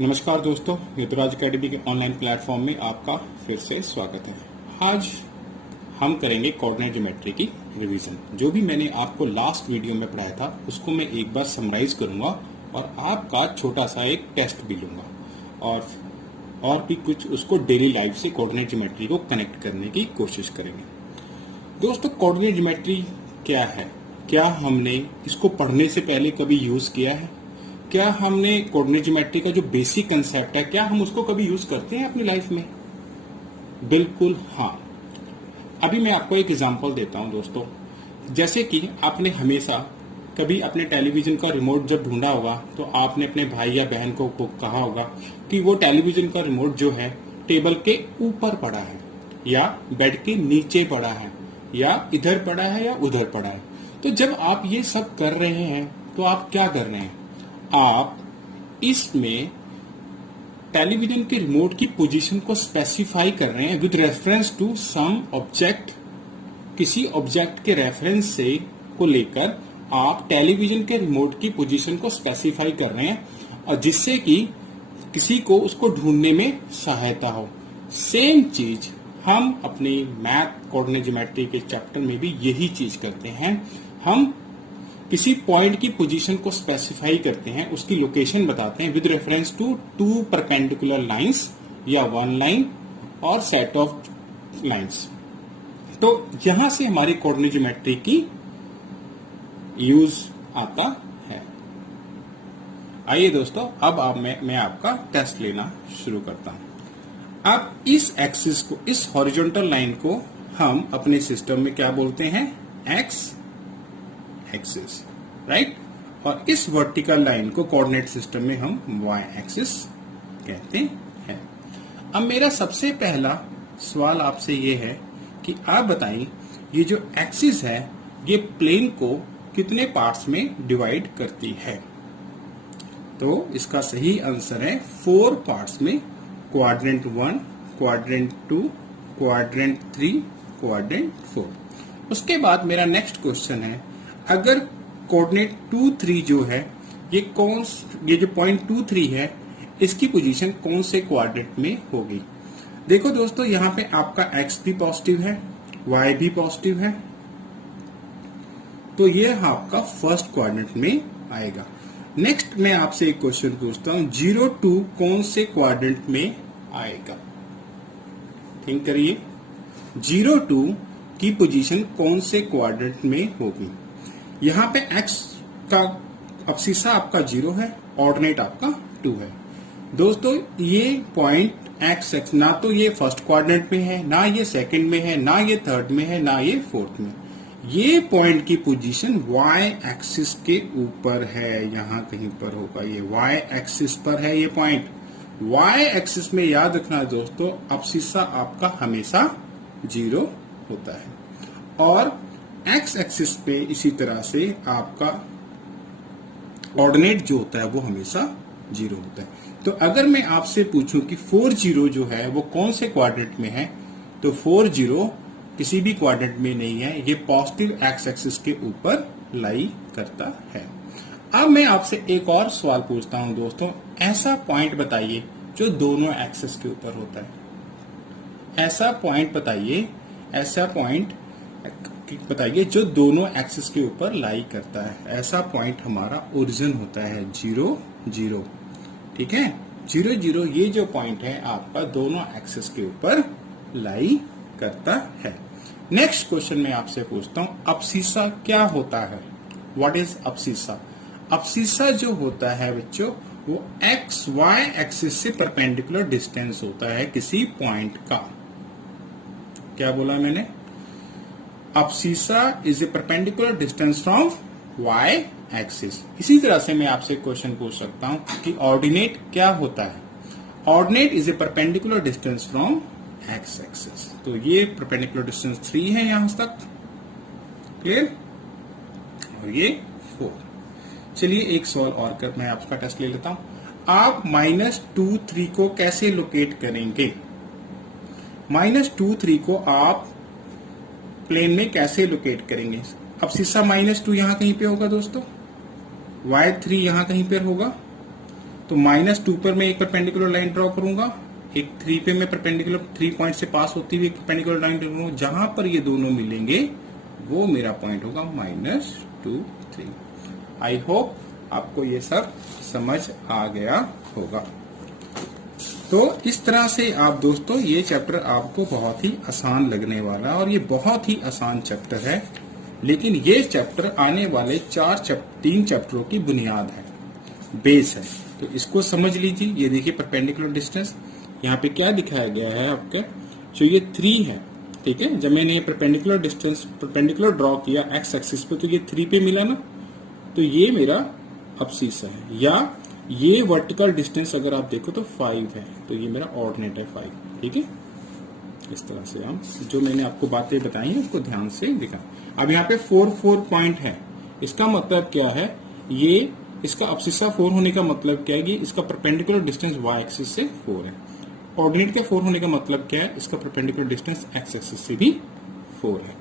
नमस्कार दोस्तों, युतराज अकेडमी के ऑनलाइन प्लेटफॉर्म में आपका फिर से स्वागत है। आज हम करेंगे कोऑर्डिनेट ज्योमेट्री की रिवीजन। जो भी मैंने आपको लास्ट वीडियो में पढ़ाया था उसको मैं एक बार समराइज करूंगा और आपका छोटा सा एक टेस्ट भी लूंगा और भी कुछ उसको डेली लाइफ से कोऑर्डिनेट ज्योमेट्री को कनेक्ट करने की कोशिश करेंगे। दोस्तों, कोऑर्डिनेट ज्योमेट्री क्या है? क्या हमने इसको पढ़ने से पहले कभी यूज किया है? क्या हमने कोऑर्डिनेट ज्योमेट्री का जो बेसिक कंसेप्ट है, क्या हम उसको कभी यूज करते हैं अपनी लाइफ में? बिल्कुल हाँ। अभी मैं आपको एक एग्जांपल देता हूं दोस्तों। जैसे कि आपने हमेशा कभी अपने टेलीविजन का रिमोट जब ढूंढा होगा तो आपने अपने भाई या बहन को कहा होगा कि वो टेलीविजन का रिमोट जो है टेबल के ऊपर पड़ा है या बेड के नीचे पड़ा है या इधर पड़ा है या उधर पड़ा है। तो जब आप ये सब कर रहे हैं तो आप क्या कर रहे हैं? आप इसमें टेलीविजन के रिमोट की पोजीशन को स्पेसिफाई कर रहे हैं with reference to some object. किसी ऑब्जेक्ट के रेफरेंस से को लेकर आप टेलीविजन के रिमोट की पोजीशन को स्पेसिफाई कर रहे हैं और जिससे कि किसी को उसको ढूंढने में सहायता हो। सेम चीज हम अपनी मैथ कोऑर्डिनेट ज्योमेट्री के चैप्टर में भी यही चीज करते हैं। हम किसी पॉइंट की पोजीशन को स्पेसिफाई करते हैं, उसकी लोकेशन बताते हैं with reference to two perpendicular lines या वन लाइन और सेट ऑफ लाइंस। तो यहां से हमारी कोऑर्डिनेट ज्योमेट्री की यूज आता है। आइए दोस्तों, अब मैं आपका टेस्ट लेना शुरू करता हूं। अब इस एक्सिस को, इस हॉरिजॉन्टल लाइन को हम अपने सिस्टम में क्या बोलते हैं? X axis, right. और इस वर्टिकल लाइन को कोऑर्डिनेट सिस्टम में हम वाई एक्सिस कहते हैं। अब मेरा सबसे पहला सवाल आपसे ये है कि आप बताइए, ये जो एक्सिस है ये प्लेन को कितने पार्ट्स में डिवाइड करती है? तो इसका सही आंसर है 4 पार्ट्स में। Quadrant 1, quadrant 2, quadrant 3, quadrant 4। उसके बाद मेरा नेक्स्ट क्वेश्चन है, अगर कोऑर्डिनेट 2, 3 जो है ये जो पॉइंट 2, 3 है इसकी पोजीशन कौन से क्वाड्रेंट में होगी? देखो दोस्तों, यहाँ पे आपका x भी पॉजिटिव है, y भी पॉजिटिव है, तो ये आपका फर्स्ट क्वाड्रेंट में आएगा। नेक्स्ट मैं आपसे एक क्वेश्चन पूछता हूं, 0, 2 कौन से क्वाड्रेंट में आएगा? थिंक करिए, 0, 2 की पोजीशन कौन से क्वाड्रेंट में होगी? यहाँ पे x का अब्सिसा आपका 0 है, ऑर्डिनेट आपका 2 है। दोस्तों, ये पॉइंट x ना तो ये फर्स्ट क्वाड्रेंट में है, ना ये सेकंड में है, ना ये थर्ड में है, ना ये फोर्थ में। ये पॉइंट की पोजीशन y एक्सिस के ऊपर है, यहाँ कहीं पर होगा। ये y एक्सिस पर है ये पॉइंट। y एक्सिस में याद रखना दोस्तों, अब्सिसा आपका हमेशा 0 होता है और एक्स एक्सिस पे इसी तरह से आपका ऑर्डिनेट जो होता है वो हमेशा 0 होता है। तो अगर मैं आपसे पूछूं कि 4, 0 जो है वो कौन से क्वाड्रेंट में है, तो 4, 0 किसी भी क्वाड्रेंट में नहीं है, ये पॉजिटिव एक्स एक्सिस के ऊपर लाई करता है। अब मैं आपसे एक और सवाल पूछता हूं दोस्तों, ऐसा पॉइंट बताइए जो दोनों एक्सिस के ऊपर होता है। ऐसा पॉइंट बताइए, ऐसा पॉइंट बताइए जो दोनों एक्सिस के ऊपर लाई करता है। ऐसा पॉइंट हमारा ओरिजिन होता है 0, 0। ठीक है, 0, 0 ये जो पॉइंट है आपका दोनों एक्सिस के ऊपर लाई करता है। नेक्स्ट क्वेश्चन मैं आपसे पूछता हूं, अब्सिसा क्या होता है? What is अब्सिसा? अब्सिसा जो होता है बच्चों, वो एक्स वाई एक्सिस से परपेंडिकुलर डिस्टेंस होता है किसी पॉइंट का। क्या बोला मैंने? Abscissa is a perpendicular distance from y axis. इसी तरह से मैं आपसे क्वेश्चन पूछ सकता हूं कि ऑर्डिनेट क्या होता है? Ordinate is a perpendicular distance from x axis. तो ये परपेंडिकुलर डिस्टेंस 3 है यहां तक, क्लियर? और ये 4। चलिए एक सवाल और कर मैं आपका टेस्ट ले लेता हूं। आप -2, 3 को कैसे लोकेट करेंगे? -2, 3 को आप प्लेन में कैसे लोकेट करेंगे? अब्सिसा -2 यहां कहीं पे होगा दोस्तों, y3 यहां कहीं पे होगा तो -2 पर मैं एक परपेंडिकुलर लाइन ड्रॉ करूंगा, एक 3 पे मैं परपेंडिकुलर 3 पॉइंट से पास होती हुई एक परपेंडिकुलर लाइन ड्रॉ करूंगा, जहां पर ये दोनों मिलेंगे वो मेरा पॉइंट होगा -2 3। आई होप आपको ये सब समझ आ गया होगा। तो इस तरह से आप दोस्तों ये चैप्टर आपको बहुत ही आसान लगने वाला है और ये बहुत ही आसान चैप्टर है, लेकिन ये चैप्टर आने वाले 3 चैप्टरों की बुनियाद है, बेस है। तो इसको समझ लीजिए। ये देखिए परपेंडिकुलर डिस्टेंस, यहाँ पे क्या दिखाया गया है आपके, जो ये 3 है, ठीक है। जब मैंने ये परपेंडिकुलर डिस्टेंस परपेंडिकुलर ड्रॉ किया एक्स एक्सिस पे, तो ये 3 पे मिला ना, तो ये मेरा अब्सिसा है। या ये वर्टिकल डिस्टेंस अगर आप देखो तो 5 है, तो ये मेरा ऑर्डिनेट है 5, ठीक है। इस तरह से हम जो मैंने आपको बातें बताई हैं उसको ध्यान से दिखा। अब यहाँ पे 4 पॉइंट है, इसका मतलब क्या है, ये इसका अब्सिसा 4 होने का मतलब क्या है कि इसका परपेंडिकुलर डिस्टेंस y एक्सिस से 4 है। ऑर्डिनेट का 4 होने का मतलब क्या है, इसका परपेंडिकुलर डिस्टेंस x एक्सिस से भी 4 है।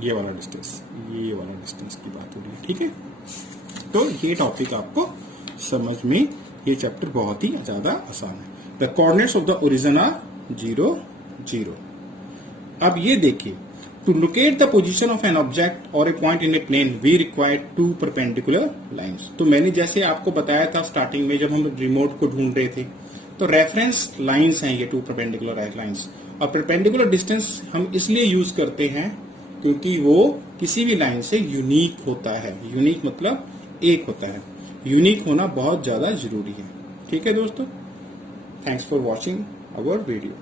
ये वाला डिस्टेंस की बात हो रही है, ठीक है। तो ये टॉपिक आपको समझ में, ये चैप्टर बहुत ही ज्यादा आसान है। The coordinates of the origin are 0 0। अब ये देखिए, to locate the position of an object और a point in a plane we require 2 perpendicular lines. तो मैंने जैसे आपको बताया था स्टार्टिंग में जब हम रिमोट को ढूंढ रहे थे, तो रेफरेंस लाइंस हैं ये 2 परपेंडिकुलर लाइंस। और परपेंडिकुलर डिस्टेंस हम इसलिए यूज करते हैं क्योंकि वो किसी भी लाइन से यूनिक होता है। यूनिक मतलब एक होता है, यूनिक होना बहुत ज्यादा जरूरी है, ठीक है दोस्तों। Thanks for watching our video.